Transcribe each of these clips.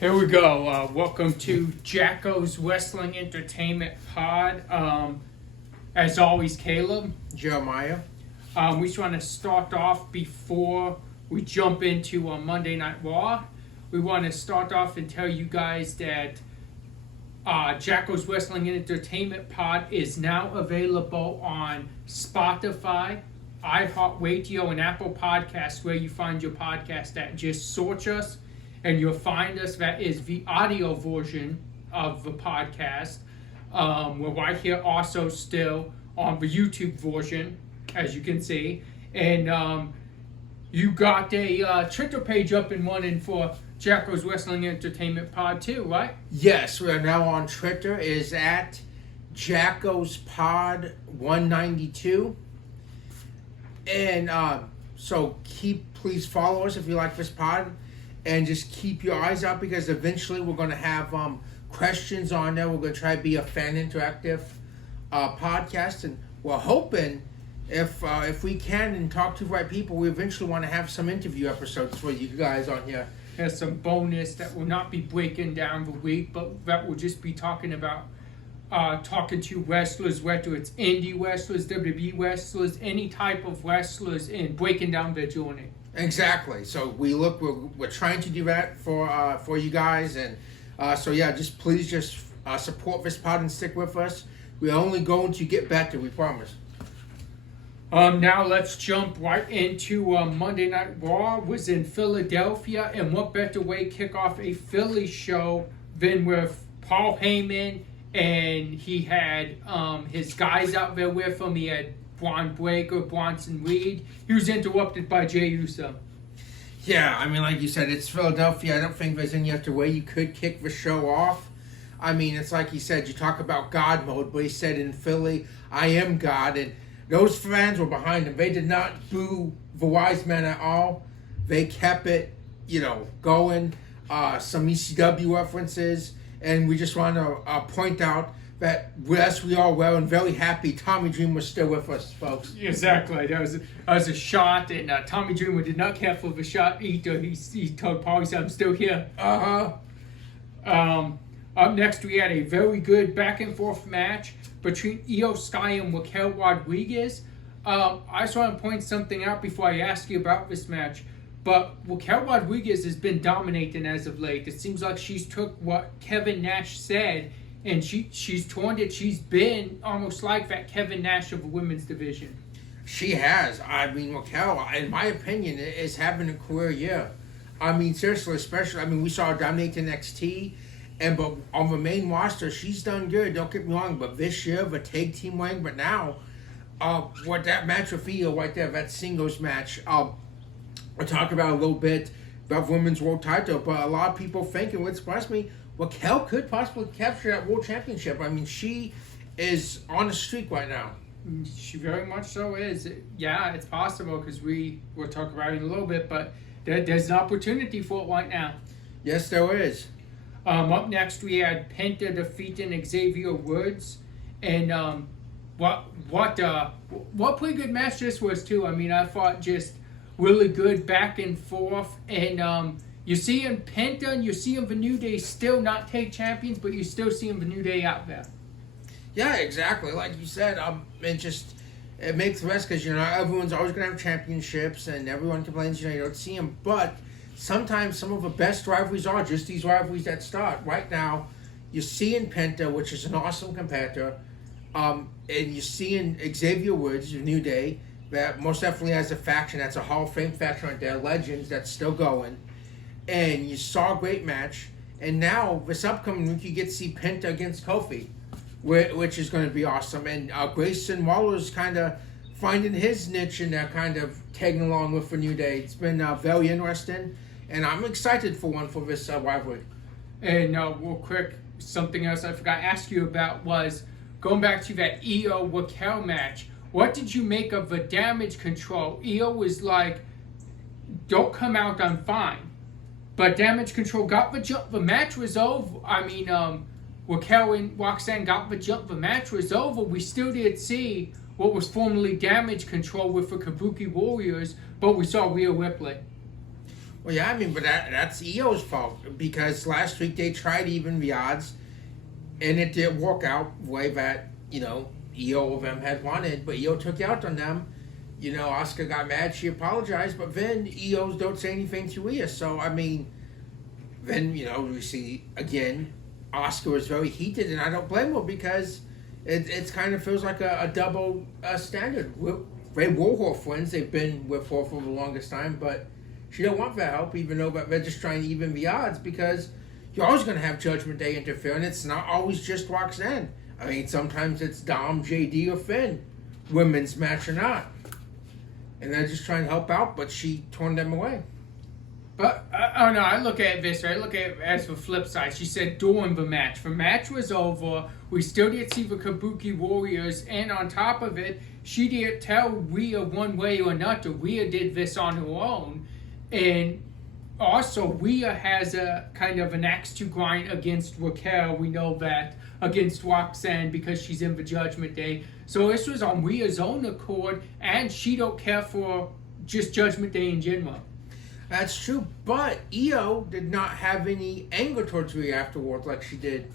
Here we go. Welcome to Jackal's Wrestling Entertainment Pod. As always, Caleb. Jeremiah. We just want to start off before we jump into Monday Night Raw. We want to start off and tell you guys that Jackal's Wrestling Entertainment Pod is now available on Spotify, iHeartRadio, and Apple Podcasts, where you find your podcast at. Just search us and you'll find us. That is the audio version of the podcast. We're right here also still on the YouTube version, as you can see. And you got a Twitter page up and running for Jackal's Wrestling Entertainment Pod too, right? Yes, we are now on Twitter. It is at Jackal's Pod 192. And so please follow us if you like this pod. And just keep your eyes out, because eventually we're going to have questions on there. We're going to try to be a fan interactive podcast, and we're hoping if we can and talk to the right people, we eventually want to have some interview episodes for you guys on here. There's some bonus that will not be breaking down the week, but that will just be talking about talking to wrestlers, whether it's indie wrestlers, WWE wrestlers, any type of wrestlers, and breaking down their journey. Exactly. So we're trying to do that for you guys, and so yeah, please support this pod and stick with us. We're only going to get better, we promise. Now let's jump right into Monday Night Raw. Was in Philadelphia, and what better way to kick off a Philly show than with Paul Heyman, and he had his guys out there with him. He had Braun Breaker, Bronson Reed. He was interrupted by Jey Uso. Yeah, I mean, like you said, it's Philadelphia. I don't think there's any other way you could kick the show off. I mean, it's like he said, you talk about God mode, but he said in Philly, I am God, and those fans were behind him. They did not boo the wise man at all. They kept it, going. Some ECW references, and we just want to point out that, yes, we are well and very happy Tommy Dreamer was still with us, folks. Exactly. That was a shot, and Tommy Dreamer did not care for the shot either. He told Paul, he said, I'm still here. Up next, we had a very good back-and-forth match between Io Sky and Raquel Rodriguez. I just want to point something out before I ask you about this match. But Raquel Rodriguez has been dominating as of late. It seems like she's took what Kevin Nash said, and she's turned it. She's been almost like that Kevin Nash of the women's division. She has. I mean, Raquel, in my opinion, is having a career year. I mean, seriously, especially, we saw her dominate NXT, but on the main roster, she's done good. Don't get me wrong, but this year, the tag team wing, but now, what that match with Io right there, that singles match, we'll talk about a little bit about women's world title, but a lot of people thinking, what surprised me, Raquel could possibly capture that world championship. I mean, she is on a streak right now. She very much so is. Yeah, it's possible, because we'll talk about it in a little bit, but there's an opportunity for it right now. Yes, there is. Up next, we had Penta defeating Xavier Woods, and what pretty good match this was too. I mean, I thought just really good back and forth, and you see in Penta and you see in the New Day still not take champions, but you still see in the New Day out there. Yeah, exactly. Like you said, it makes the rest, because everyone's always gonna have championships, and everyone complains you don't see them, but sometimes some of the best rivalries are just these rivalries that start. Right now, you see in Penta, which is an awesome competitor, and you see in Xavier Woods, the New Day, that most definitely has a faction that's a Hall of Fame faction right there, Legends, that's still going. And you saw a great match, and now this upcoming week you get to see Penta against Kofi, which is going to be awesome. And Grayson Waller's kind of finding his niche in there, kind of tagging along with the New Day. It's been very interesting, and I'm excited for this rivalry. And real quick, something else I forgot to ask you about was going back to that Io Raquel match. What did you make of the Damage Control? Io was like, don't come out, I'm fine. But Damage Control got the jump. The match was over. I mean, Raquel and Roxanne got the jump. The match was over. We still did see what was formerly Damage Control with the Kabuki Warriors, but we saw Rhea Ripley. Well, yeah, I mean, but that's Io's fault because last week they tried to even the odds, and it didn't work out the way that Io of them had wanted. But Io took out on them. Asuka got mad. She apologized, but then Io's don't say anything to Io. So I mean, then we see again, Asuka was very heated, and I don't blame her because it kind of feels like a double standard. Ray Warhorse wins. They've been with her for the longest time, but she don't want that help, even though they're just trying to even the odds because you're always going to have Judgment Day interfere, and it's not always just Roxanne. I mean, sometimes it's Dom, JD, or Finn, women's match or not. And they're just trying to help out, but she torn them away. But, I don't know, I look at this, I look at it as the flip side. She said during the match. The match was over. We still didn't see the Kabuki Warriors. And on top of it, she didn't tell Rhea one way or another. Rhea did this on her own. And also, Rhea has a kind of an axe to grind against Raquel. We know that against Roxanne because she's in the Judgment Day. So this was on Rhea's own accord, and she don't care for just Judgment Day in general. That's true, but Io did not have any anger towards Rhea afterwards like she did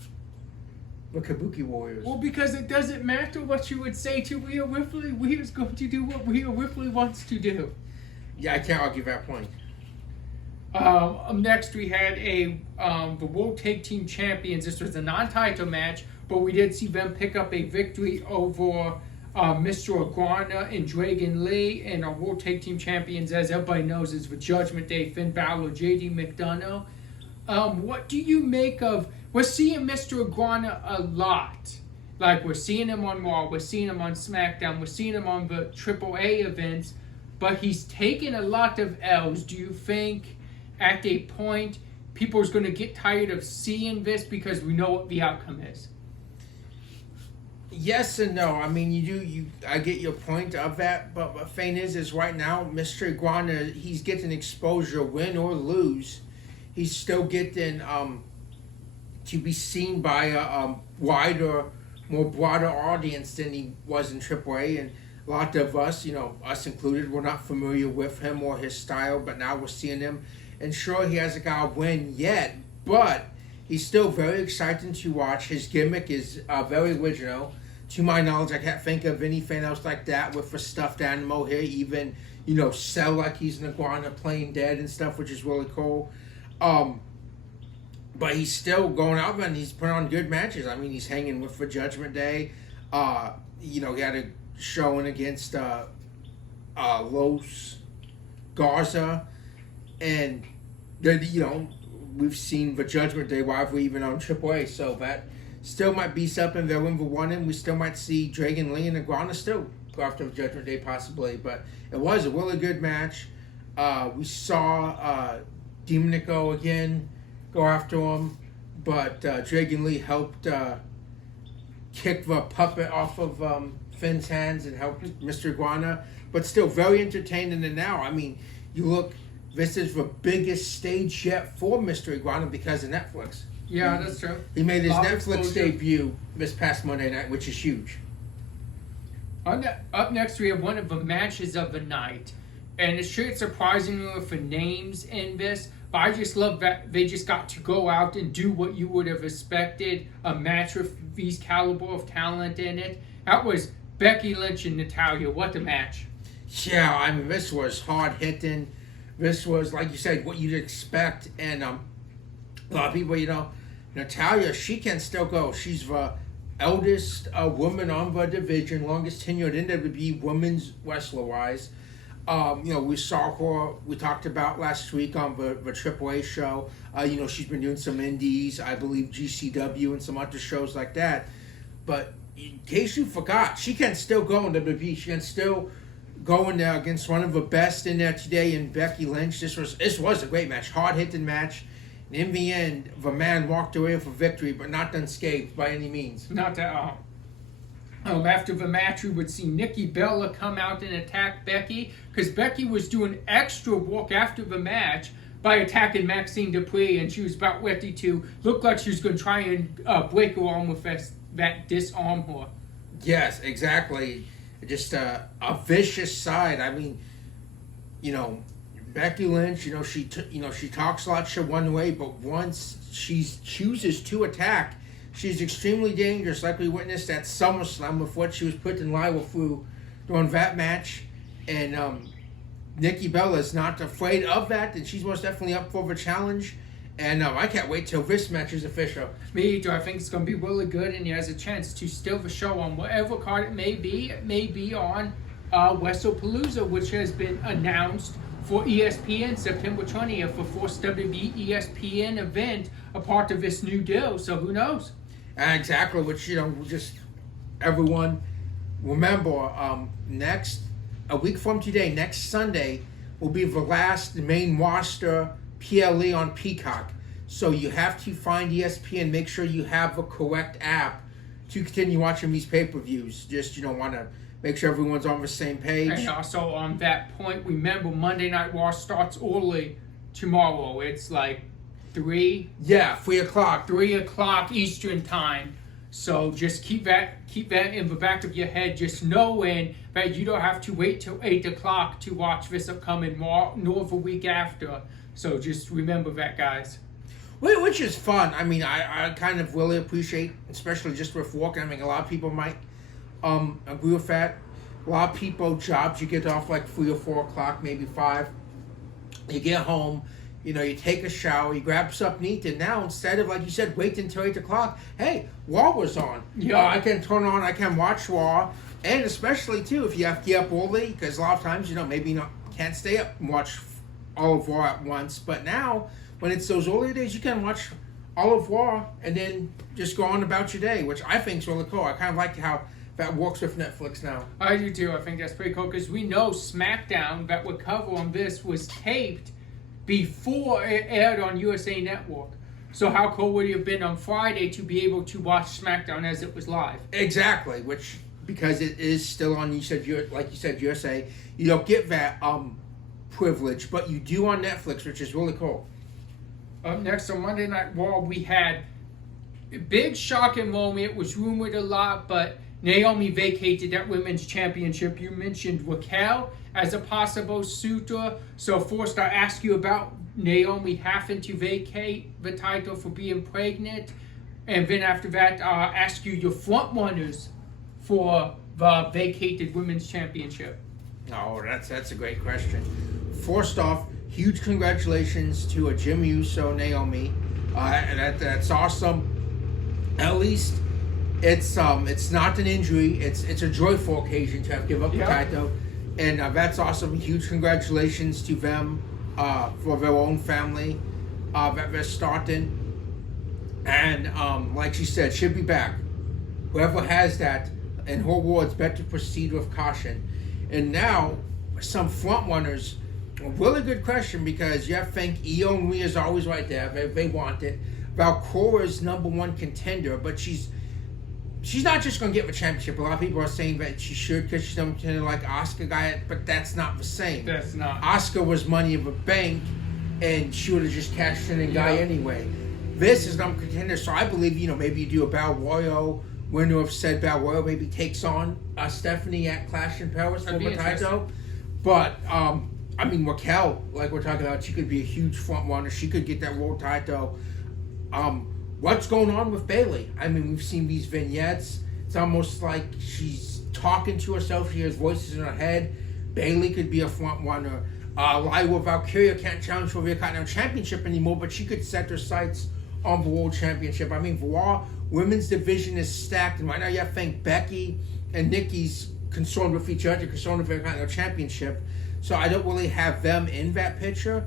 with Kabuki Warriors. Well, because it doesn't matter what you would say to Rhea Ripley. Rhea's going to do what Rhea Ripley wants to do. Yeah, I can't argue that point. Next, we had the World Tag Team Champions. This was a non-title match, but we did see them pick up a victory over Mr. Iguana and Dragon Lee. And our World Tag Team Champions, as everybody knows, is the Judgment Day, Finn Balor, JD McDonough. What do you make of... We're seeing Mr. Iguana a lot. Like, we're seeing him on Raw, we're seeing him on SmackDown, we're seeing him on the AAA events, but he's taken a lot of L's. Do you think... at a point, people are going to get tired of seeing this because we know what the outcome is? Yes and no. I mean, I get your point of that, but the thing is right now, Mr. Iguana, he's getting exposure, win or lose. He's still getting to be seen by a wider, more broader audience than he was in AAA, and a lot of us, us included, we're not familiar with him or his style, but now we're seeing him. And sure, he hasn't got a win yet, but he's still very exciting to watch. His gimmick is very original. To my knowledge, I can't think of anything else like that with a stuffed animal here, even, sell like he's an iguana playing dead and stuff, which is really cool. But he's still going out there and he's putting on good matches. I mean, he's hanging with the Judgment Day. He had a showing against Los Garza. And we've seen the Judgment Day rivalry even on AAA, so that still might be something they're in the one, and we still might see Dragon Lee and Iguana still go after the Judgment Day possibly. But it was a really good match. We saw Demonico again go after him, but Dragon Lee helped kick the puppet off of Finn's hands and helped Mr. Iguana. But still very entertaining. And now, I mean, you look. This is the biggest stage yet for Mr. Iguana because of Netflix. Yeah, that's true. He made his Netflix debut this past Monday night, which is huge. Up next, we have one of the matches of the night. And it's sure it's surprising for names in this, but I just love that they just got to go out and do what you would have expected, a match with these caliber of talent in it. That was Becky Lynch and Natalya. What a match. Yeah, I mean, this was hard-hitting. This was, like you said, what you'd expect. And a lot of people, Natalya, she can still go. She's the eldest woman on the division, longest tenured in WWE women's wrestler-wise. We saw her, we talked about last week on the AAA show. She's been doing some indies, I believe GCW and some other shows like that. But in case you forgot, she can still go in WWE. She can still go in there against one of the best in there today in Becky Lynch. This was a great match, hard-hitting match. And in the end, the man walked away with a victory, but not unscathed by any means. Not at all. After the match, we would see Nikki Bella come out and attack Becky, because Becky was doing extra work after the match by attacking Maxine Dupree, and she was about ready to look like she was going to try and break her arm with that disarm her. Yes, exactly. Just a vicious side. I mean, Becky Lynch, she talks a lot shit one way, but once she chooses to attack, she's extremely dangerous, like we witnessed at SummerSlam with what she was putting Lila through during that match. And Nikki Bella is not afraid of that, and she's most definitely up for the challenge. And I can't wait till this match is official. Me too. I think it's going to be really good, and he has a chance to steal the show on whatever card it may be. It may be on WrestlePalooza, which has been announced for ESPN September 20th, the first WWE ESPN event, a part of this new deal. So who knows? Exactly, which, just everyone remember, a week from today, next Sunday, will be the last main roster PLE on Peacock. So you have to find ESPN, make sure you have the correct app to continue watching these pay-per-views. Just, want to make sure everyone's on the same page. And also on that point, remember Monday Night Raw starts early tomorrow. It's like 3 o'clock. 3 o'clock Eastern time. So just keep that in the back of your head, just knowing that you don't have to wait till 8 o'clock to watch this upcoming Raw, nor the week after. So just remember that, guys. Which is fun. I mean, I kind of really appreciate, especially just with work. I mean, a lot of people might agree with that. A lot of people, jobs, you get off like 3 or 4 o'clock, maybe 5. You get home, you take a shower, you grab something to eat, and now instead of, like you said, wait until 8 o'clock, hey, Raw was on. Yeah. I can turn on, I can watch Raw, and especially, too, if you have to get up early, because a lot of times, maybe you can't stay up and watch all of Raw at once, but now, when it's those earlier days, you can watch all of Raw and then just go on about your day, which I think is really cool. I kind of like how that works with Netflix now. I do too. I think that's pretty cool because we know SmackDown that would cover on this was taped before it aired on USA Network. So how cool would it have been on Friday to be able to watch SmackDown as it was live? Exactly, because it is still on, like you said, USA, you don't get that privilege, but you do on Netflix, which is really cool. Up next on Monday Night Raw, we had a big shocking moment. It was rumored a lot, but Naomi vacated that women's championship. You mentioned Jacal as a possible suitor. So first I ask you about Naomi having to vacate the title for being pregnant. And then after that, I'll ask you your front runners for the vacated women's championship. Oh, that's a great question. First off, huge congratulations to Jim Uso, Naomi. That's awesome. At least it's not an injury. It's a joyful occasion to have give up the title, and that's awesome. Huge congratulations to them for their own family that they're starting. And like she said, she'll be back. Whoever has that, in her words, better proceed with caution. And now, some front runners. A really good question because you have to think Io and Rhea is always right there. They want it. Valkyra's number one contender, but she's not just going to get the championship. A lot of people are saying that she should because she's number contender like Asuka got it, but that's not the same. That's not. Asuka was Money in the Bank, and she would have just cashed in and got anyway. This is number contender, so I believe, maybe you do a Battle Royal. Winner of said Battle Royal maybe takes on Stephanie at Clash in Paris for the title. But, I mean, Raquel, like we're talking about, she could be a huge front runner. She could get that world title. What's going on with Bayley? I mean, we've seen these vignettes. It's almost like she's talking to herself. She has voices in her head. Bayley could be a front runner. Lyra Valkyria can't challenge for the Intercontinental Championship anymore, but she could set her sights on the World Championship. I mean, the Raw women's division is stacked, and right now you have to think Becky and Nikki's concerned with each other, concerned with the Intercontinental Championship. So I don't really have them in that picture.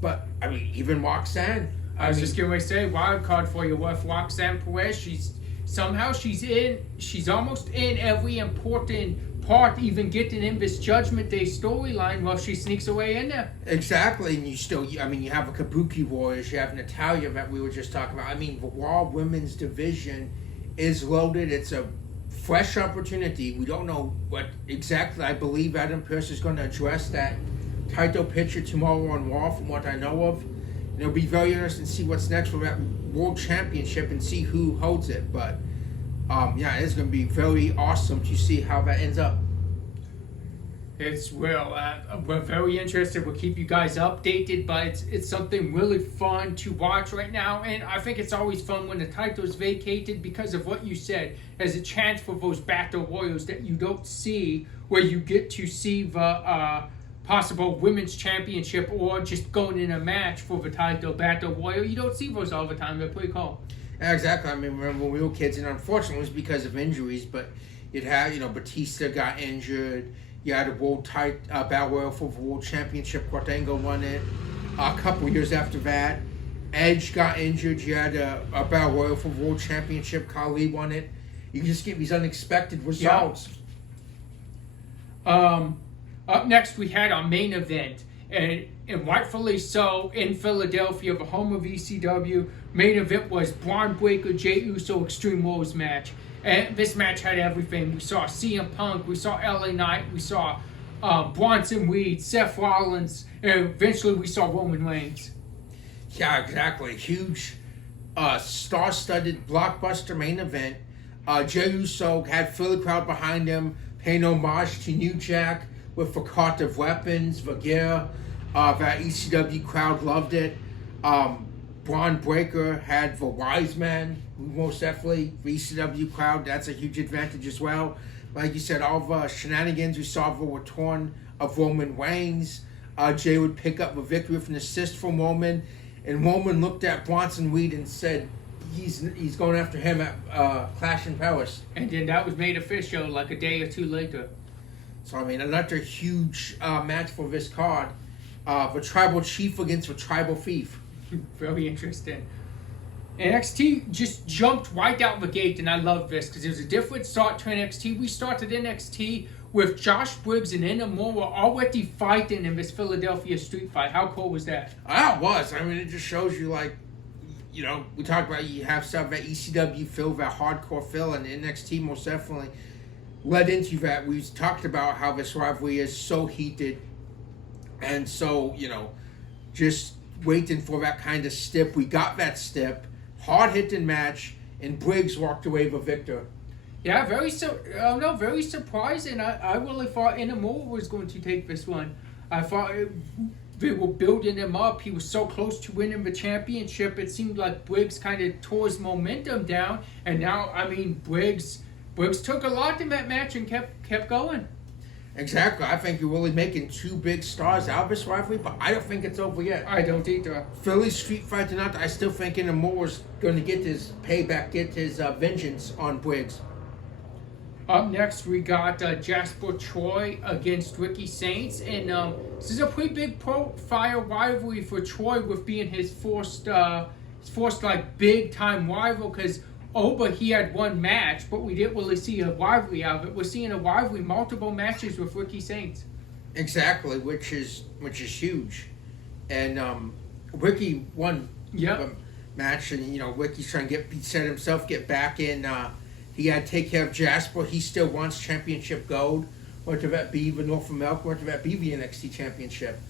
But, I mean, even Roxanne. I was just going to say, wild card for you with Roxanne Perez. She's almost in every important part, even getting in this Judgment Day storyline while she sneaks away in there. Exactly, and you have a Kabuki Warriors, you have Natalya that we were just talking about. I mean, the Raw women's division is loaded. It's a fresh opportunity. We don't know what exactly. I believe Adam Pearce is going to address that title picture tomorrow on Raw, from what I know of. And it'll be very interesting to see what's next for that World Championship and see who holds it. But, it's going to be very awesome to see how that ends up. It's real. We're very interested. We'll keep you guys updated, but it's something really fun to watch right now. And I think it's always fun when the title's vacated because of what you said. There's a chance for those battle royals that you don't see, where you get to see the possible women's championship or just going in a match for the title battle royal. You don't see those all the time. They're pretty cool. Exactly. I mean, remember when we were kids, and unfortunately it was because of injuries, but you'd have, Batista got injured. You had a Battle Royal for the World Championship. Quartango won it. A couple years after that, Edge got injured. You had a Battle Royal for the World Championship. Khali won it. You just get these unexpected results. Yeah. Up next, we had our main event, and rightfully so, in Philadelphia, the home of ECW. Main event was Braun Breaker, Jey Uso Extreme Rules match. And this match had everything. We saw CM Punk, we saw LA Knight, we saw Bronson Reed, Seth Rollins, and eventually we saw Roman Reigns. Yeah, exactly. Huge, star-studded blockbuster main event. Jey Uso had Philly crowd behind him, paying homage to New Jack with the cart of weapons, the gear. That ECW crowd loved it. Braun Breaker had the Wise Man, most definitely. The ECW crowd, that's a huge advantage as well. Like you said, all the shenanigans we saw were torn of Roman Reigns. Jey would pick up the victory with an assist from Roman. And Roman looked at Bronson Reed and said, he's going after him at Clash in Paris. And then that was made official like a day or two later. So, I mean, another huge match for this card. The Tribal Chief against the Tribal Thief. Very interesting. NXT just jumped right out the gate, and I love this because it was a different start to NXT. We started NXT with Josh Briggs and Inamura already fighting in this Philadelphia street fight. How cool was that? It was. I mean, it just shows you, we talked about you have stuff that ECW feel, that hardcore feel, and NXT most definitely led into that. We talked about how this rivalry is so heated and so, just waiting for that kind of stip. We got that stip, hard-hitting match, and Briggs walked away the victor. Yeah, very surprising. I really thought Inamura was going to take this one. I thought they were building him up. He was so close to winning the championship. It seemed like Briggs kind of tore his momentum down, and now, Briggs took a lot in that match and kept going. Exactly. I think you're really making two big stars out of this rivalry, but I don't think it's over yet. I don't either. Philly street fight or not, I still think Inamura's going to get his payback, get his vengeance on Briggs. Up next, we got Jasper Troy against Ricky Saints, and this is a pretty big profile rivalry for Troy with being his forced big time rival because he had one match, but we didn't really see a rivalry out of it. We're seeing a rivalry, multiple matches with Ricky Saints. Exactly, which is huge, and Ricky won the match, and Ricky's trying to set himself, get back in. He had to take care of Jasper. He still wants championship gold. Whether that be the North America, whether that be the NXT championship.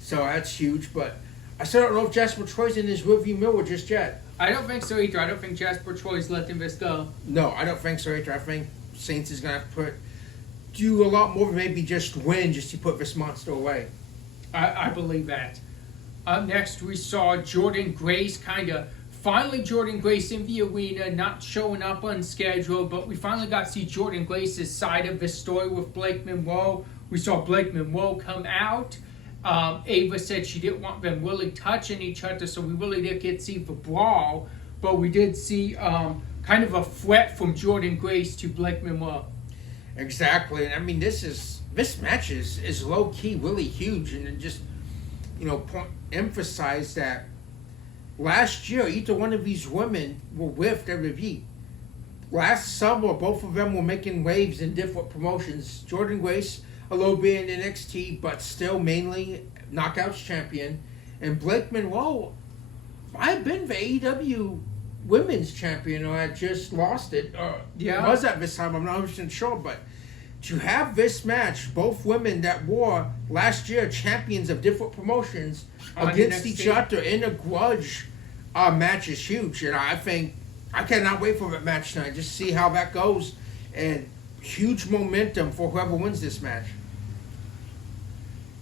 So that's huge, but I still don't know if Jasper Troy's in his rearview mirror just yet. I don't think so either. I don't think Jasper Troy's letting this go. No, I don't think so either. I think Saints is going to do a lot more than maybe just win just to put this monster away. I believe that. Up next, we saw Jordan Grace Jordan Grace in the arena, not showing up unscheduled, but we finally got to see Jordan Grace's side of this story with Blake Monroe. We saw Blake Monroe come out. Ava said she didn't want them really touching each other, so we really didn't get to see the brawl, but we did see kind of a threat from Jordan Grace to Blake Monroe. Exactly, and I mean this match is low key really huge, and it just emphasize that last year either one of these women were with WWE. Last summer, both of them were making waves in different promotions. Jordan Grace, a little bit in NXT, but still mainly Knockouts champion. And Blake Monroe might have been the AEW Women's Champion, or had just lost it. Was at this time, I'm not 100% sure, but to have this match, both women that were last year champions of different promotions against each other in a grudge match is huge. And I think I cannot wait for that match tonight. Just see how that goes. And huge momentum for whoever wins this match.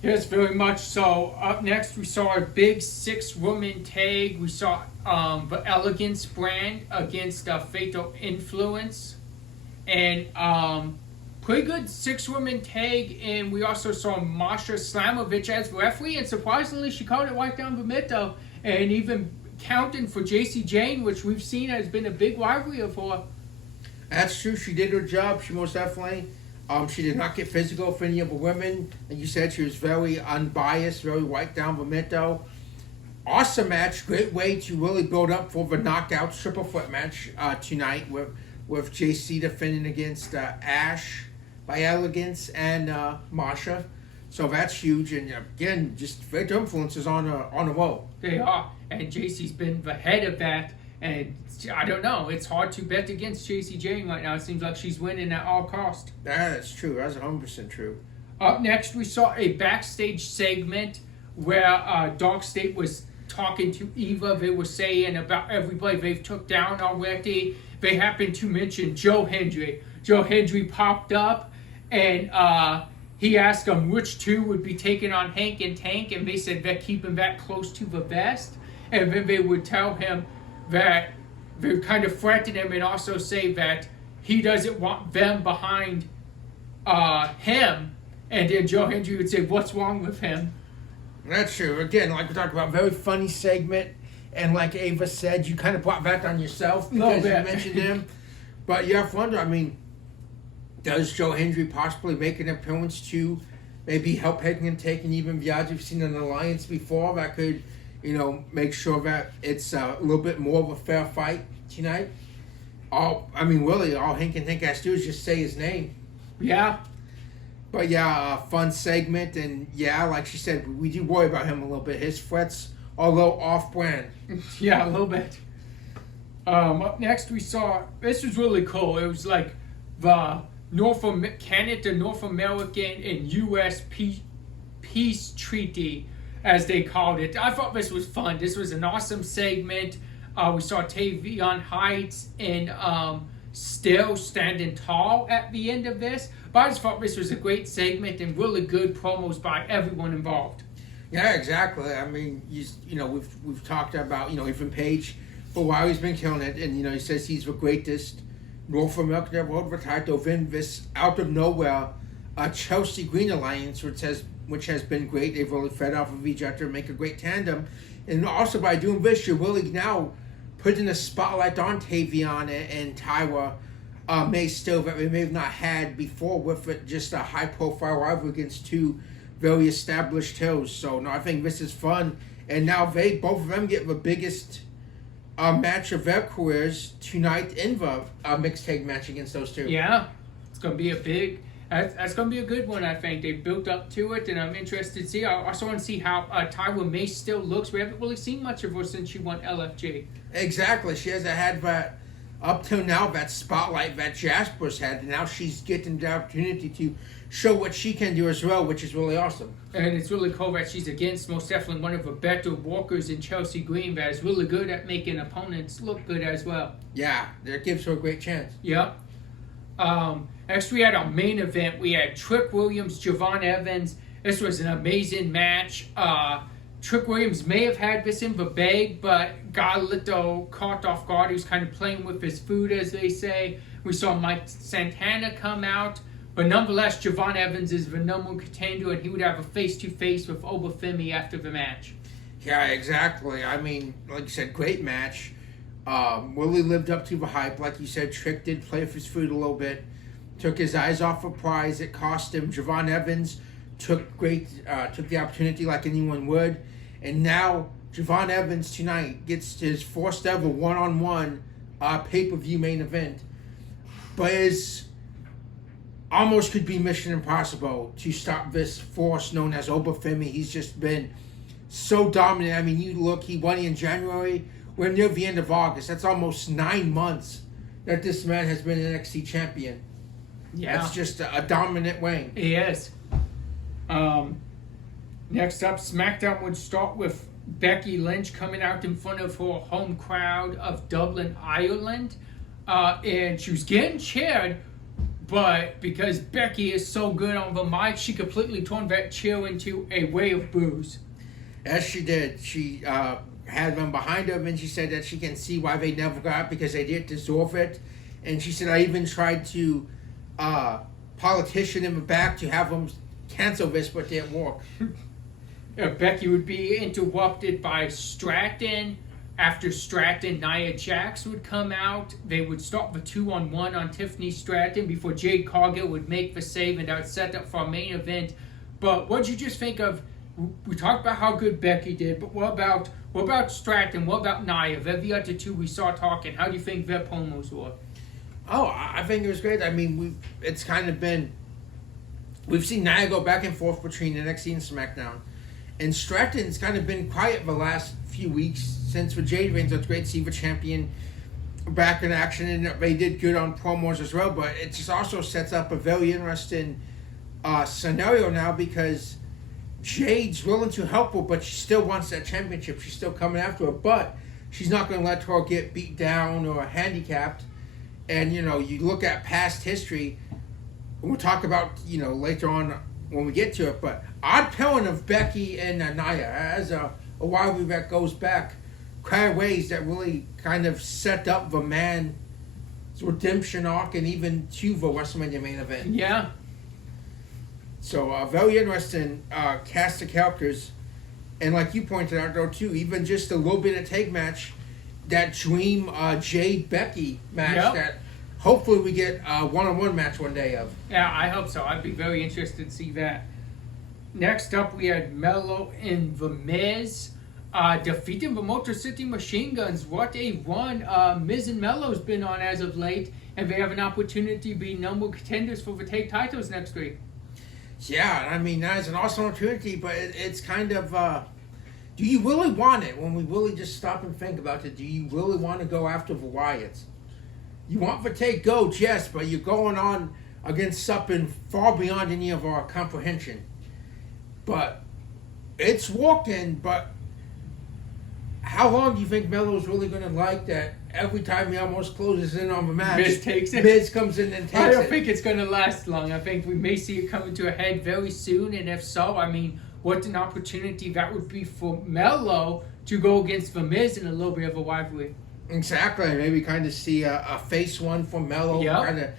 Yes, very much so. Up next, we saw a big 6-woman tag. We saw the Elegance brand against Fatal Influence. And pretty good 6-woman tag. And we also saw Masha Slamovich as referee. And surprisingly, she called it right down the middle. And even counting for JC Jane, which we've seen has been a big rivalry of her. That's true. She did her job. She most definitely. She did not get physical for any of the women. Like you said, she was very unbiased, very white down the middle. Awesome match. Great way to really build up for the knockout triple threat match tonight with JC defending against Ash by Elegance and Masha. So that's huge. And again, just great influences on the roll. They are. And JC's been the head of that. And I don't know. It's hard to bet against JC Jane right now. It seems like she's winning at all cost. That's true. That's 100% true. Up next, we saw a backstage segment where Dark State was talking to Eva. They were saying about everybody they've took down already. They happened to mention Joe Hendry. Joe Hendry popped up, and he asked them which two would be taking on Hank and Tank, and they said they're keeping that close to the vest. And then they would tell him that they kind of threaten him and also say that he doesn't want them behind him. And then Joe Hendry would say, what's wrong with him? That's true. Again, like we talked about, very funny segment. And like Ava said, you kind of brought that on yourself because you mentioned him. But you have to wonder, I mean, does Joe Hendry possibly make an appearance to maybe help Hank and Tank and even Viad? We've seen an alliance before that could, make sure that it's a little bit more of a fair fight tonight. Really, all Hank and Tank has to do is just say his name. Yeah. But yeah, fun segment, and yeah, like she said, we do worry about him a little bit. His threats are a little off-brand. Yeah, a little bit. Up next, we saw, this was really cool. It was like the Canada, North American, and U.S. Peace Treaty, as they called it. I thought this was fun. This was an awesome segment. We saw Tavion Heights and still standing tall at the end of this. But I just thought this was a great segment and really good promos by everyone involved. Yeah, exactly. I mean, we've talked about Ethan Page for a while. He's been killing it, and he says he's the greatest North American ever hold the title. Then this out of nowhere, Chelsea Green Alliance, which has been great. They've really fed off of each other, make a great tandem, and also by doing this, you're really now putting a spotlight on Tavion and Tyra May still that we may have not had before with it, just a high-profile rivalry against two very established heels. So no, I think this is fun, and now both of them get the biggest match of their careers tonight in the mixed tag match against those two. Yeah, it's gonna be that's gonna be a good one. I think they built up to it, and I'm interested to see. I also want to see how Tyra May still looks. We haven't really seen much of her since she won LFG. Exactly, she hasn't had that up till now, that spotlight that Jasper's had, and now she's getting the opportunity to show what she can do as well, which is really awesome. And it's really cool that she's against most definitely one of the better walkers in Chelsea Green that is really good at making opponents look good as well. Yeah, that gives her a great chance. Yep. Next we had our main event. We had Trick Williams, Javon Evans. This was an amazing match. Trick Williams may have had this in the bag, but got a little caught off guard. He was kind of playing with his food, as they say. We saw Mike Santana come out. But nonetheless, Javon Evans is the number one contender, and he would have a face-to-face with Obafemi after the match. Yeah, exactly. I mean, like you said, great match. Really lived up to the hype. Like you said, Trick did play with his food a little bit. Took his eyes off a prize. It cost him. Javon Evans took the opportunity like anyone would. And now, Javon Evans tonight gets his first ever one-on-one pay-per-view main event. But is almost could be mission impossible to stop this force known as Obafemi. He's just been so dominant. I mean, you look, he won in January. We're near the end of August. That's almost 9 months that this man has been an NXT champion. Yeah. That's just a dominant way. He is. Next up, SmackDown would start with Becky Lynch coming out in front of her home crowd of Dublin, Ireland. And she was getting cheered, but because Becky is so good on the mic, she completely turned that chair into a way of booze. As she did. She had them behind her, and she said that she can see why they never got it because they didn't deserve it. And she said, I even tried to politician in the back to have them cancel this, but it didn't work. Becky would be interrupted by Stratton. After Stratton, Nia Jax would come out. They would start the 2-on-1 on Tiffany Stratton before Jade Cargill would make the save, and that would set up for our main event. But what did you just think of? We talked about how good Becky did, but what about Stratton? What about Nia? They're the other two we saw talking. How do you think their promos were? Oh, I think it was great. I mean, it's kind of been... We've seen Nia go back and forth between NXT and SmackDown. And Stratton's kind of been quiet the last few weeks since the Jade reigns. It's great to see the champion back in action, and they did good on promos as well. But it just also sets up a very interesting scenario now because Jade's willing to help her, but she still wants that championship. She's still coming after her, but she's not going to let her get beat down or handicapped. And, you look at past history, we'll talk about, later on when we get to it, but odd pairing of Becky and Nia as a rivalry that goes back quite ways that really kind of set up the man's redemption arc and even to the WrestleMania main event. Yeah. So very interesting cast of characters, and like you pointed out though too, even just a little bit of tag match, that dream Jade Becky match that hopefully we get a one-on-one match one day of. Yeah, I hope so. I'd be very interested to see that. Next up, we had Mello and The Miz defeating the Motor City Machine Guns. What a run Miz and Mello's been on as of late, and they have an opportunity to be number one contenders for the tag titles next week. Yeah, I mean, that is an awesome opportunity, but it's kind of... do you really want it? When we really just stop and think about it, do you really want to go after the Wyatts? You want the take goats, yes, but you're going on against something far beyond any of our comprehension. But it's working, but how long do you think Mello's really going to like that every time he almost closes in on the match? Miz takes it? Miz comes in and takes it. I don't think it's going to last long. I think we may see it coming to a head very soon, and if so, I mean, what an opportunity that would be for Mello to go against The Miz in a little bit of a rivalry. Exactly. Maybe kind of see a face one from Mello. Yep. Kind of,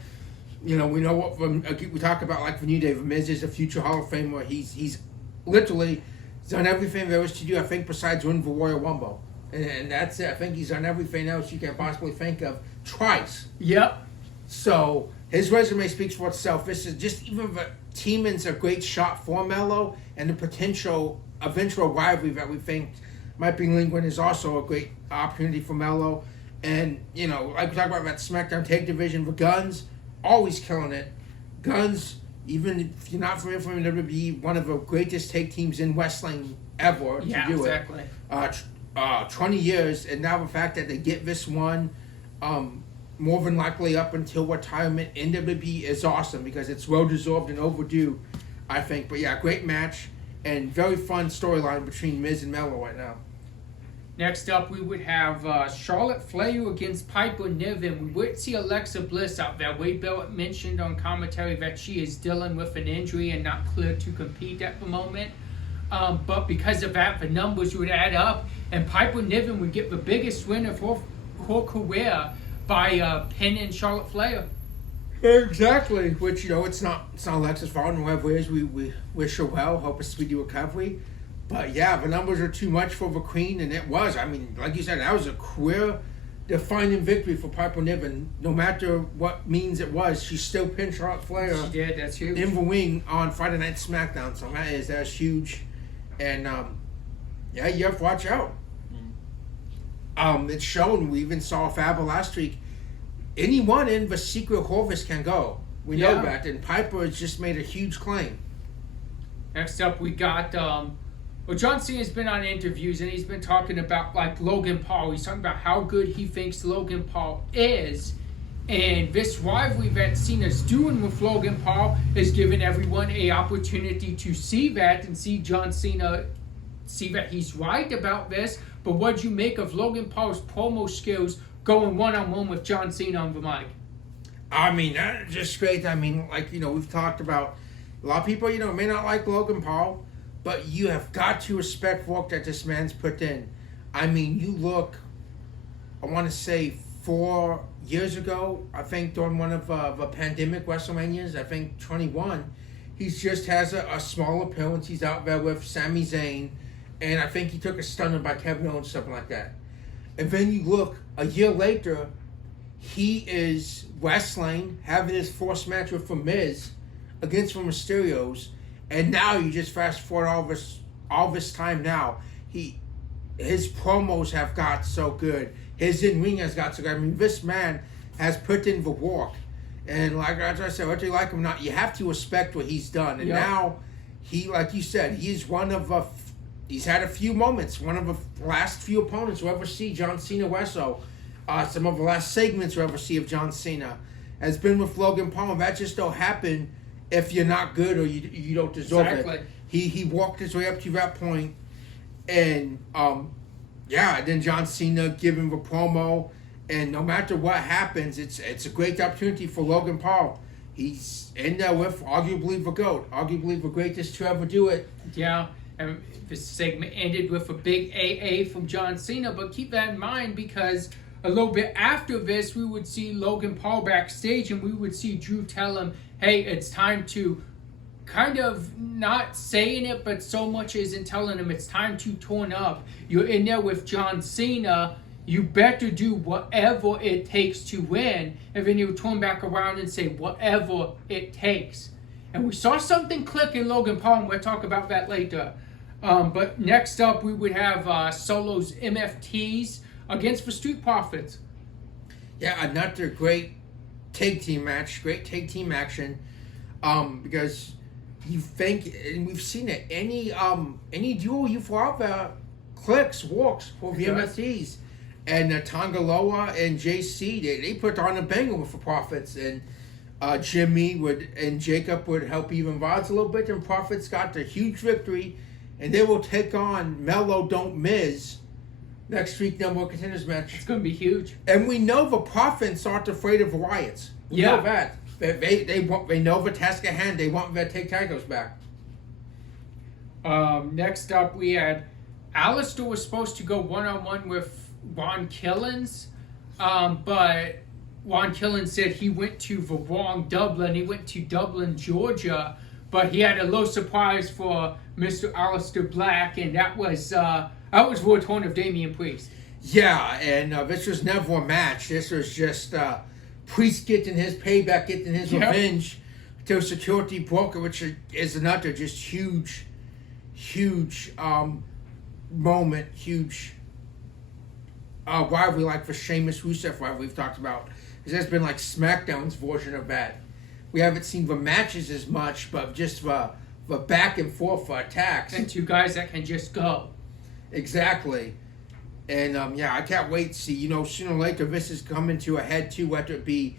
we know what we talk about, like the New Day. The Miz is a future Hall of Famer. He's literally done everything there is to do, I think, besides win the Royal Rumble. And that's it. I think he's done everything else you can possibly think of twice. Yep. So his resume speaks for itself. This is just even the teaming's a great shot for Mello, and the potential eventual rivalry that we think might be lingering is also a great opportunity for Mello. And, like we talked about that SmackDown Tag Division, the Guns, always killing it. Guns, even if you're not familiar with them, they would be one of the greatest tag teams in wrestling ever to do exactly. it. 20 years, and now the fact that they get this one, more than likely up until retirement in WWE is awesome because it's well-deserved and overdue, I think. But yeah, great match and very fun storyline between Miz and Mello right now. Next up, we would have Charlotte Flair against Piper Niven. We would see Alexa Bliss out there. Wade Barrett mentioned on commentary that she is dealing with an injury and not cleared to compete at the moment. But because of that, the numbers would add up, and Piper Niven would get the biggest win of her career by pinning Charlotte Flair. Exactly. Which, it's not Alexa's fault in whatever ways. We wish her well, hope a speedy recovery. But yeah, the numbers are too much for the Queen, and it was. I mean, like you said, that was a career-defining victory for Piper Niven. No matter what means it was, she still pinned Charlotte Flair. She did. That's huge. In the wing on Friday Night SmackDown. So that's huge. And you have to watch out. It's shown. We even saw Fabio last week. Anyone in the Secret Service can go. We know that, and Piper has just made a huge claim. Next up, we got John Cena's been on interviews, and he's been talking about Logan Paul. He's talking about how good he thinks Logan Paul is, and this rivalry that Cena's doing with Logan Paul is giving everyone a opportunity to see that and see John Cena see that he's right about this. But what'd you make of Logan Paul's promo skills going one-on-one with John Cena on the mic? I mean, that's just great. I mean, like, we've talked about a lot of people, may not like Logan Paul, but you have got to respect work that this man's put in. I mean, you look, I want to say 4 years ago, I think during one of the pandemic WrestleManias, I think 21, he just has a small appearance. He's out there with Sami Zayn, and I think he took a stunner by Kevin Owens, something like that. And then you look, a year later, he is wrestling, having his first match with The Miz against the Mysterios, and now you just fast forward all this time now. His promos have got so good. His in-ring has got so good. I mean, this man has put in the work. And like as I said, whether you like him or not, you have to respect what he's done. And now, he, like you said, he's one of the... He's had a few moments. One of the last few opponents we'll ever see John Cena wrestle. Some of the last segments we'll ever see of John Cena has been with Logan Paul. And that just don't happen if you're not good or you don't deserve it. He walked his way up to that point. And, then John Cena giving the promo. And no matter what happens, it's a great opportunity for Logan Paul. He's in there with arguably the GOAT. Arguably the greatest to ever do it. Yeah. And this segment ended with a big AA from John Cena, but keep that in mind because a little bit after this, we would see Logan Paul backstage and we would see Drew tell him, hey, it's time to kind of not saying it, but so much as in telling him it's time to turn up. You're in there with John Cena. You better do whatever it takes to win. And then he would turn back around and say, whatever it takes. And we saw something click in Logan Paul, and we'll talk about that later. But next up, we would have Solo's MFTs against the Street Profits. Yeah, another great tag team match, great tag team action. Because you think, and we've seen it, any duo you throw out there clicks, works for the MFTs. And Tangaloa and JC, they put on a banger with the Profits. And Jimmy and Jacob would help even odds a little bit, and Profits got the huge victory. And they will take on Mello Don't Miz next week, number one contenders match. It's going to be huge. And we know the Profits aren't afraid of riots. We know that. They know the task at hand. They want their take titles back. Next up, we had Alistair was supposed to go one-on-one with Ron Killens, but Ron Killens said he went to the wrong Dublin. He went to Dublin, Georgia, but he had a little surprise for Mr. Alistair Black, and that was World Horn of Damian Priest. Yeah, and this was never a match. This was just Priest getting his payback, getting his revenge to Security Broker, which is another just huge moment, huge rivalry like for Sheamus Rusev rivalry we've talked about. Because that's been like SmackDown's version of that. We haven't seen the matches as much, but just the back and forth for attacks. And two guys that can just go. Exactly. And I can't wait to see, sooner or later this is coming to a head too, whether it be,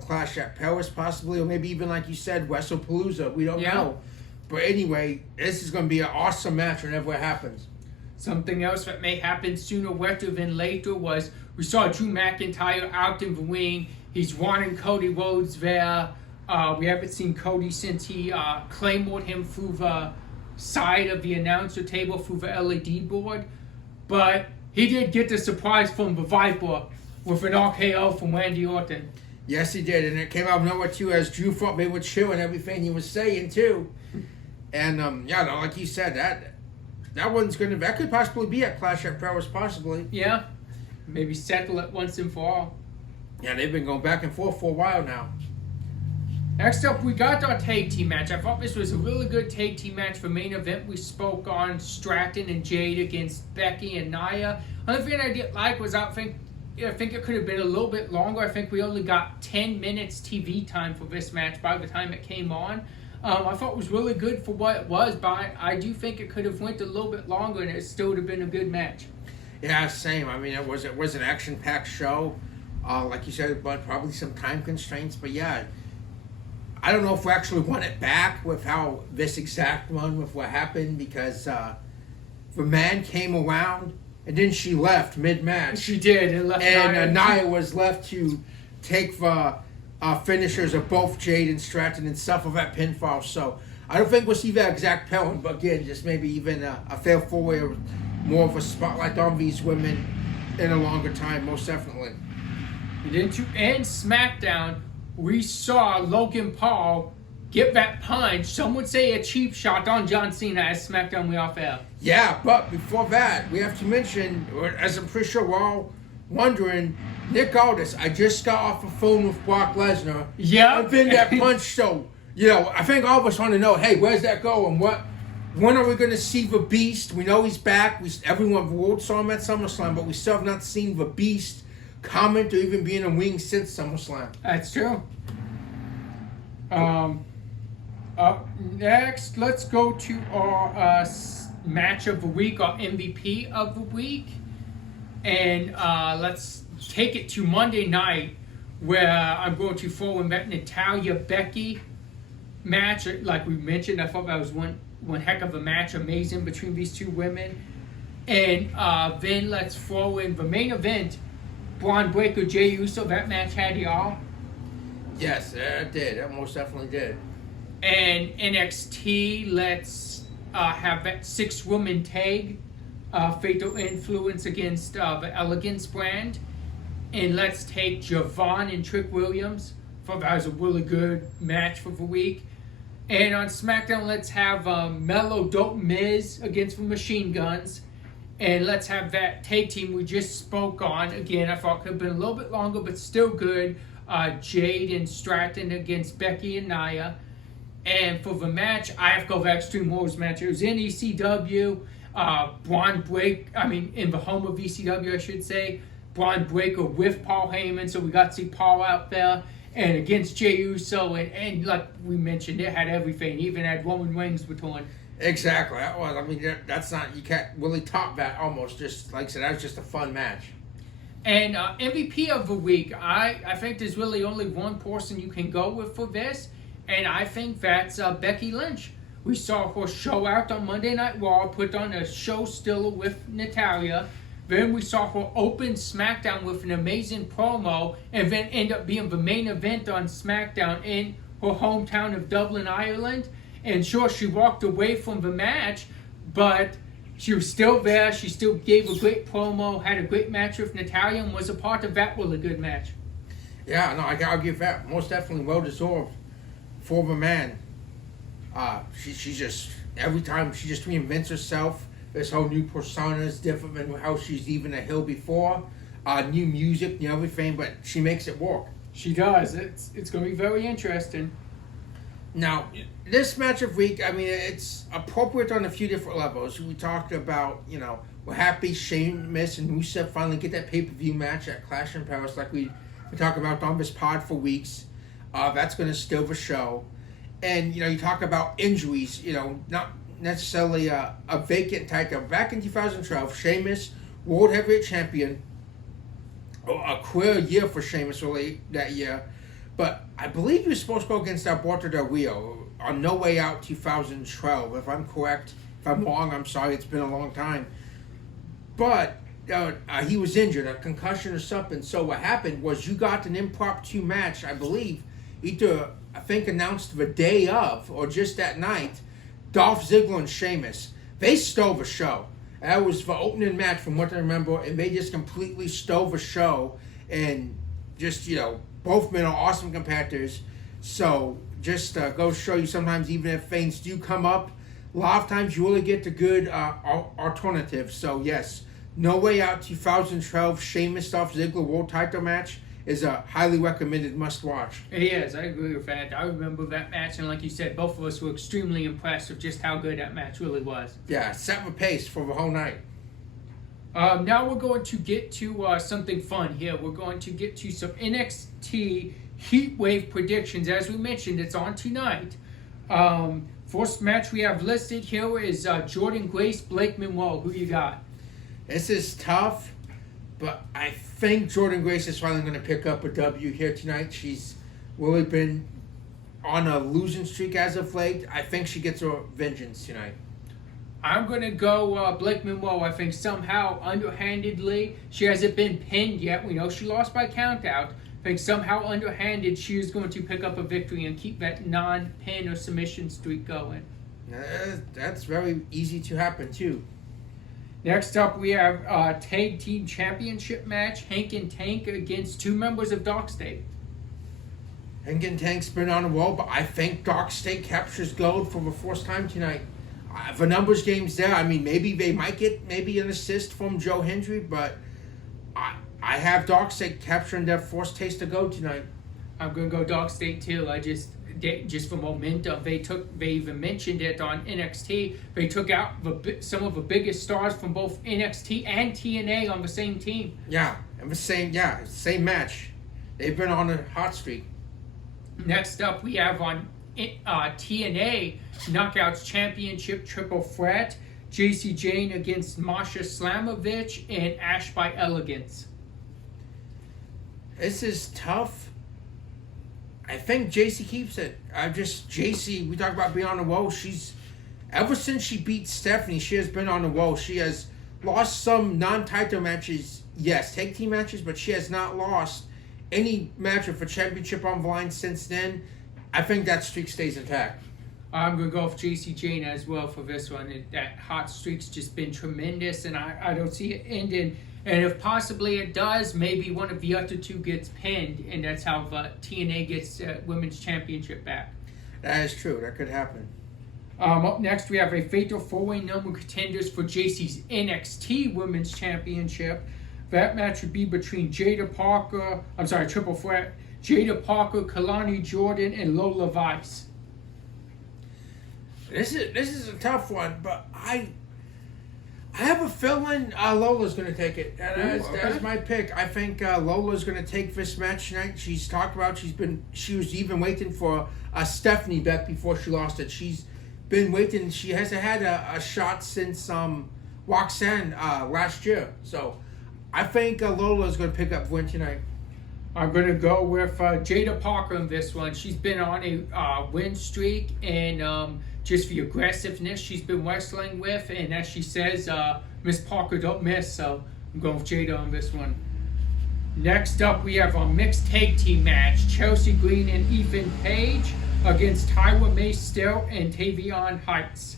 Clash at Paris possibly, or maybe even like you said, WrestlePalooza. We don't know. But anyway, this is going to be an awesome match whenever it happens. Something else that may happen sooner rather than later was we saw Drew McIntyre out in the ring. He's wanting Cody Rhodes there. We haven't seen Cody since he claymored him through the side of the announcer table through the LED board. But he did get the surprise from the Viper with an RKO from Randy Orton. Yes, he did. And it came out of nowhere, too, as Drew thought they were chewing everything he was saying, too. And, like you said, that could possibly be at Clash at Paris, possibly. Yeah. Maybe settle it once and for all. Yeah, they've been going back and forth for a while now. Next up, we got our tag team match. I thought this was a really good tag team match for main event. We spoke on Stratton and Jade against Becky and Nia. Another thing I didn't like was I think it could have been a little bit longer. I think we only got 10 minutes TV time for this match by the time it came on. I thought it was really good for what it was, but I do think it could have went a little bit longer and it still would have been a good match. Yeah, same. I mean, it was an action-packed show. Like you said, but probably some time constraints. But yeah, I don't know if we actually want it back with how this exact one with what happened, because the man came around and then she left mid-match. She did. And Nia was left to take the finishers of both Jade and Stratton and suffer that pinfall. So I don't think we'll see that exact pelling, but again, just maybe even a fair four-way or more of a spotlight on these women in a longer time, most definitely. And then to end SmackDown, we saw Logan Paul get that punch, some would say a cheap shot, on John Cena as SmackDown we off air. Yeah, but before that, we have to mention, as I'm pretty sure we're all wondering, Nick Aldis, I just got off the phone with Brock Lesnar. Yeah. I've been that punch, so, I think all of us want to know, hey, where's that going? When are we going to see the Beast? We know he's back. Everyone world saw him at SummerSlam, but we still have not seen the Beast comment or even be in a ring since SummerSlam. That's true. Up next, let's go to our match of the week, our MVP of the week. And let's take it to Monday night, where I'm going to throw in that Natalya-Becky match. Like we mentioned, I thought that was one heck of a match, amazing between these two women. And then let's throw in the main event, Braun Breaker, Jey Uso. That match had y'all. Yes, it did. It most definitely did. And NXT, let's have that 6-woman tag, Fatal Influence against the Elegance brand. And let's take Javon and Trick Williams. Thought that was a really good match for the week. And on SmackDown, let's have Mellow Dope Miz against the Machine Guns. And let's have that tag team we just spoke on. Again, I thought could have been a little bit longer, but still good. Jade and Stratton against Becky and Nia. And for the match, I have to go with Extreme Rules match. It was in ECW. In the home of ECW, I should say. Braun Breaker with Paul Heyman, so we got to see Paul out there. And against Jey Uso, and like we mentioned, it had everything. Even had Roman Reigns between. Exactly. Well, that's not, you can't really top that almost. Just like I said, that was just a fun match. And MVP of the week, I think there's really only one person you can go with for this, and I think that's Becky Lynch. We saw her show out on Monday Night Raw, put on a show stiller with Natalya. Then we saw her open SmackDown with an amazing promo, and then end up being the main event on SmackDown in her hometown of Dublin, Ireland. And sure, she walked away from the match, but she was still there. She still gave a great promo, had a great match with Natalya, and was a part of that really good match. Yeah, no, I'll give that. Most definitely well-deserved for the man. She just, every time she just reinvents herself. This whole new persona is different than how she's even a heel before. New music, new everything, but she makes it work. She does. It's going to be very interesting. Now, this match of week, it's appropriate on a few different levels. We talked about, we're happy Sheamus and Rusev finally get that pay-per-view match at Clash in Paris, like we talked about on this pod for weeks. That's going to steal the show. And, you talk about injuries, not necessarily a vacant title. Back in 2012, Sheamus, World Heavyweight Champion, a career year for Sheamus really that year. But I believe he was supposed to go against Alberto Del Rio on No Way Out 2012. If I'm correct, if I'm wrong, I'm sorry, it's been a long time. But he was injured, a concussion or something. So what happened was you got an impromptu match, I believe, either, I think, announced the day of or just that night, Dolph Ziggler and Sheamus. They stole the show. That was the opening match from what I remember, and they just completely stole the show. And just, both men are awesome competitors. So just goes to show you sometimes even if things do come up, a lot of times you really get the good alternative. So yes, No Way Out 2012 Sheamus Dolph Ziggler World Title match is a highly recommended must-watch. It is. I agree with that. I remember that match, and like you said, both of us were extremely impressed with just how good that match really was. Yeah, set the pace for the whole night. Now we're going to get to something fun here. We're going to get to some NXT Heatwave predictions. As we mentioned, it's on tonight. First match we have listed here is Jordan Grace, Blake Monroe. Who you got? This is tough, but I think Jordan Grace is finally going to pick up a W here tonight. She's really been on a losing streak as of late. I think she gets her vengeance tonight. I'm going to go Blake Monroe. I think somehow, underhandedly, she hasn't been pinned yet. We know she lost by countout. think somehow underhanded she is going to pick up a victory and keep that non-pin or submission streak going. That's very easy to happen too. Next up, we have a tag team championship match. Hank and Tank against two members of Dark State. Hank and Tank's been on a roll, but I think Dark State captures gold for the first time tonight. The numbers game's there. I mean, maybe they might get an assist from Joe Hendry, but I have Dark State capturing their first taste of gold tonight. I'm gonna go Dark State too. Just for momentum, they even mentioned it on NXT. They took out some of the biggest stars from both NXT and TNA on the same team. Yeah, and same match. They've been on a hot streak. Next up, we have on TNA Knockouts Championship Triple Threat. JC Jane against Masha Slamovich and Ash by Elegance. This is tough. I think JC keeps it. JC, we talk about being on the roll. Ever since she beat Stephanie, she has been on the roll. She has lost some non-title matches, yes, tag team matches, but she has not lost any match for championship on the line since then. I think that streak stays intact. I'm going to go with JC Jane as well for this one. That hot streak's just been tremendous, and I don't see it ending. And if possibly it does, maybe one of the other two gets pinned, and that's how the TNA gets Women's Championship back. That is true. That could happen. Up next, we have a fatal four-way number contenders for JC's NXT Women's Championship. That match would be between Triple Threat, Jada Parker, Kalani Jordan, and Lola Vice. This is a tough one, but I have a feeling Lola's going to take it. That's my pick. I think Lola's going to take this match tonight. She's talked about she was even waiting for Stephanie back before she lost it. She's been waiting. She hasn't had a shot since Roxanne last year. So I think Lola's going to pick up win tonight. I'm going to go with Jada Parker in this one. She's been on a win streak, and just the aggressiveness she's been wrestling with, and as she says, Miss Parker don't miss, so I'm going with Jada on this one. Next up, we have a mixed tag team match. Chelsea Green and Ethan Page against Tyra May Still and Tavion Heights.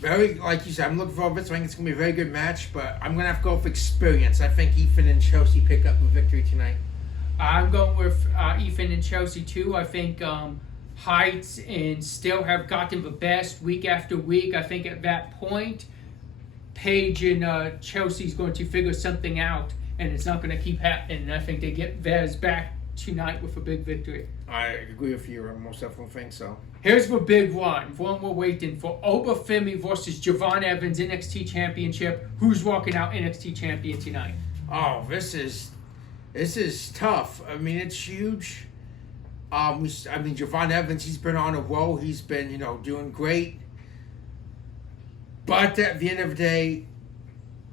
Very, like you said, I'm looking forward to this. I think it's going to be a very good match, but I'm going to have to go with experience. I think Ethan and Chelsea pick up a victory tonight. I'm going with Ethan and Chelsea too. I think Heights and Still have gotten the best week after week. I think at that point, Paige and Chelsea's going to figure something out, and it's not going to keep happening. And I think they get theirs back tonight with a big victory. I agree with you. I most definitely think so. Here's the big one we're waiting for. Oba Femi versus Javon Evans, NXT Championship. Who's walking out NXT Champion tonight? Oh, this is tough. I mean, it's huge. Javon Evans, he's been on a roll. He's been, doing great. But at the end of the day,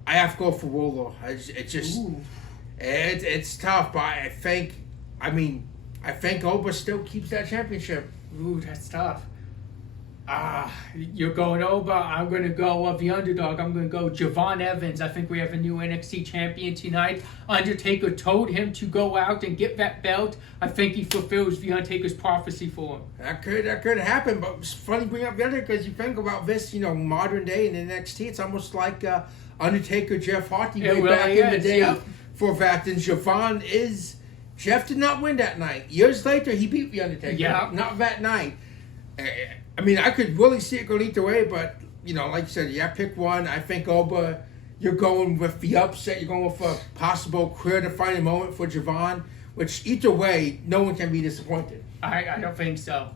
I have to go for Wolo. It's tough. But I think Oba still keeps that championship. Ooh, that's tough. You're going Oba. I'm going to go the underdog. I'm going to go Javon Evans. I think we have a new NXT champion tonight. Undertaker told him to go out and get that belt. I think he fulfills the Undertaker's prophecy for him. That could happen, but it's funny bring up the Undertaker because you think about this, modern day in NXT, it's almost like Undertaker Jeff Hardy way back in the day for that. And Jeff did not win that night. Years later, he beat the Undertaker. Not that night. I could really see it going either way, but, like you said, pick one. I think Oba, you're going with the upset. You're going with a possible career-defining moment for Javon, which either way, no one can be disappointed. I don't think so.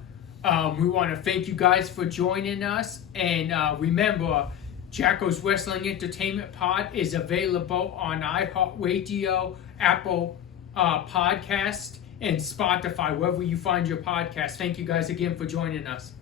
We want to thank you guys for joining us. And remember, Jackal's Wrestling Entertainment Pod is available on iHeartRadio, Apple Podcast, and Spotify, wherever you find your podcast. Thank you guys again for joining us.